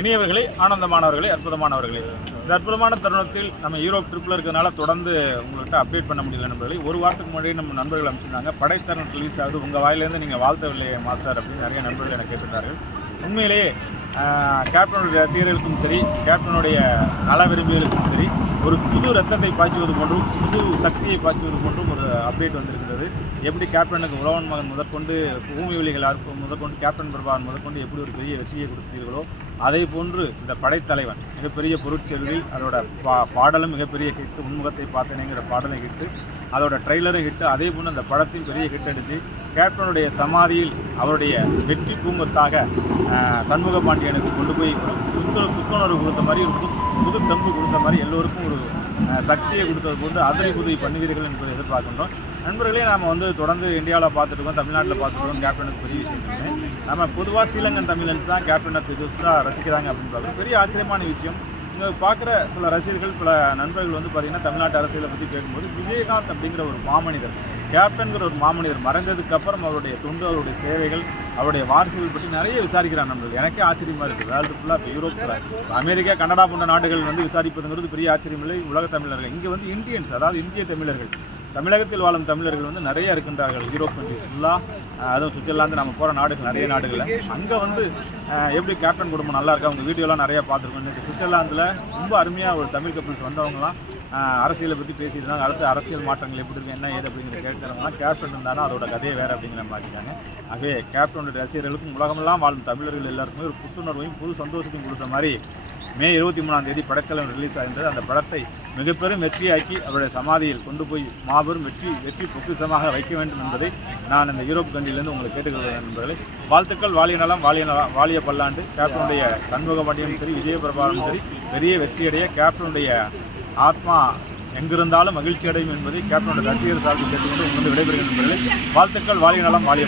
இனியவர்களே ஆனந்தமானவர்களே அற்புதமானவர்களே. இந்த அற்புதமான தருணத்தில் நம்ம யூரோப் ட்ரிப்பில் இருக்கிறதுனால தொடர்ந்து உங்கள்கிட்ட அப்டேட் பண்ண முடியல நண்பர்களே. ஒரு வாரத்துக்கு முன்னாடி நம்ம நண்பர்கள் அமைச்சிருந்தாங்க படைத்தருணம் ரிலீஸ் ஆகுது. உங்கள் வாயிலேருந்து நீங்கள் வாழ்த்தவில்லை மாஸ்டர் அப்படின்னு நிறைய நண்பர்கள் எனக்கு கேட்டிருந்தார்கள் உண்மையிலேயே கேப்டனுடைய ரசிகர்களுக்கும் சரி கேப்டனுடைய நல விரும்பிகளுக்கும் சரி ஒரு புது ரத்தத்தை பாய்ச்சுவது போன்றும் புது சக்தியை பாய்ச்சுவது போன்றும் ஒரு அப்டேட் வந்திருக்கிறது. எப்படி கேப்டனுக்கு உழவன் மகன் முதற்கொண்டு பூமி வெளிகள் அற்புதம் முதற்கொண்டு கேப்டன் பிரபாகன் முதற்கொண்டு எப்படி ஒரு பெரிய வெற்றியை கொடுத்தீர்களோ அதே போன்று இந்த படைத்தலைவன் மிகப்பெரிய பொருட்செல்வில் அதோட பா பாடலும் மிகப்பெரிய ஹிட் உன்முகத்தை பார்த்தேனேங்கிற பாடலை ஹிட்டு அதோட ட்ரெய்லரும் ஹிட்டு அதே போன்று அந்த படத்தையும் பெரிய ஹிட் அடித்து கேப்டனுடைய சமாதியில் அவருடைய வெற்றி பூங்கத்தாக சண்முக பாண்டிய சண்முக கொண்டு போய் ஒரு புத்துணர்வு கொடுத்த மாதிரி ஒரு புது புது தம்பு கொடுத்த மாதிரி எல்லோருக்கும் ஒரு சக்தியை கொடுத்தது போட்டு அதிரி உதவி பண்ணுவீர்கள் என்பதை எதிர்பார்க்கின்றோம். நண்பர்களே நாம் வந்து தொடர்ந்து இந்தியாவில் பார்த்துருக்கோம் தமிழ்நாட்டில் பார்த்துட்டு இருக்கோம் கேப்டனுக்கு பெரிய விஷயம் நம்ம பொதுவாக ஸ்ரீலங்கன் தமிழன்ஸ் தான் கேப்டனை பெருசாக ரசிக்கிறாங்க அப்படின்னு பார்க்குறோம். பெரிய ஆச்சரியமான விஷயம். இங்கே பார்க்குற சில ரசிகர்கள் பல நண்பர்கள் வந்து பார்த்திங்கன்னா தமிழ்நாட்டு அரசியலை பற்றி கேட்கும்போது விஜயகாந்த் அப்படிங்கிற ஒரு மாமனிதர் கேப்டன்கிற ஒரு மாமனிதர் மறைந்ததுக்கப்புறம் அவருடைய தொண்டு அவருடைய சேவைகள் அவருடைய வாரிசுகள் பற்றி நிறைய விசாரிக்கிறார் நம்மளுக்கு. எனக்கே ஆச்சரியமாக இருக்குது வேர்ல்டு ஃபுல்லாக இப்போ யூரோப்பில் அமெரிக்கா கனடா போன்ற நாடுகள் வந்து விசாரிப்பதுங்கிறது பெரிய ஆச்சரியம் இல்லை. உலக தமிழர்கள். இங்கே வந்து இந்தியன்ஸ் அதாவது இந்திய தமிழர்கள். தமிழகத்தில் வாழும் தமிழர்கள் வந்து நிறைய இருக்கின்றார்கள். யூரோப் கண்ட்ரிஸ் ஃபுல்லாக அதுவும் சுவிட்சர்லாந்து நம்ம போகிற நாடுகள் நிறைய நாடுகளில். அங்கே வந்து எப்படி கேப்டன் குடும்பம் நல்லா இருக்கா? அவங்க வீடியோலாம் நிறையா பார்த்துருக்கோம். இன்றைக்கி சுவிட்சர்லாந்தில் ரொம்ப அருமையாக ஒரு தமிழ் கப்பல்ஸ் வந்தவங்களாம் அரசியலை பற்றி பேசிட்டு இருந்தாங்க அடுத்து அரசியல் மாற்றங்கள் எப்படி இருக்கு என்ன ஏது அப்படிங்கிற கேட்டாங்கன்னா கேப்டன் இருந்தாலும் அதோட கதையை வேறு அப்படிங்கிற மாற்றிட்டாங்க ஆகவே கேப்டனுடைய ரசிகர்களுக்கும் உலகமெல்லாம் வாழும் தமிழர்கள் எல்லாருக்குமே ஒரு புத்துணர்வையும் புது சந்தோஷத்தையும் கொடுத்த மாதிரி மே இருபத்தி மூணாம் தேதி படத்தலைவன் ரிலீஸ் ஆகின்றது. அந்த படத்தை மிகப்பெரும் வெற்றியாக்கி அவருடைய சமாதியில் கொண்டு போய் மாபெரும் வெற்றி வெற்றி பொக்கிசமாக வைக்க வேண்டும் என்பதை நான் இந்த யூரோப் கண்டிலிருந்து உங்களுக்கு கேட்டுக்கொள்கிறேன் நண்பர்களே. வாழ்த்துக்கள். வாலிய நலம் வாலிய நலம் வாலிய பல்லாண்டு. கேப்டனுடைய சண்முக பாண்டியனும் சரி விஜயபிரபாரும் சரி பெரிய வெற்றியடைய கேப்டனுடைய ஆத்மா எங்கிருந்தாலும் மகிழ்ச்சி அடையும் என்பதை கேப்டனோட ரசிகர் சார்பில் கேட்டுக்கொண்டு உங்களுக்கு விடைபெறுகிற நண்பர்களே. வாழ்த்துக்கள் வாலிய நலம் வாலிய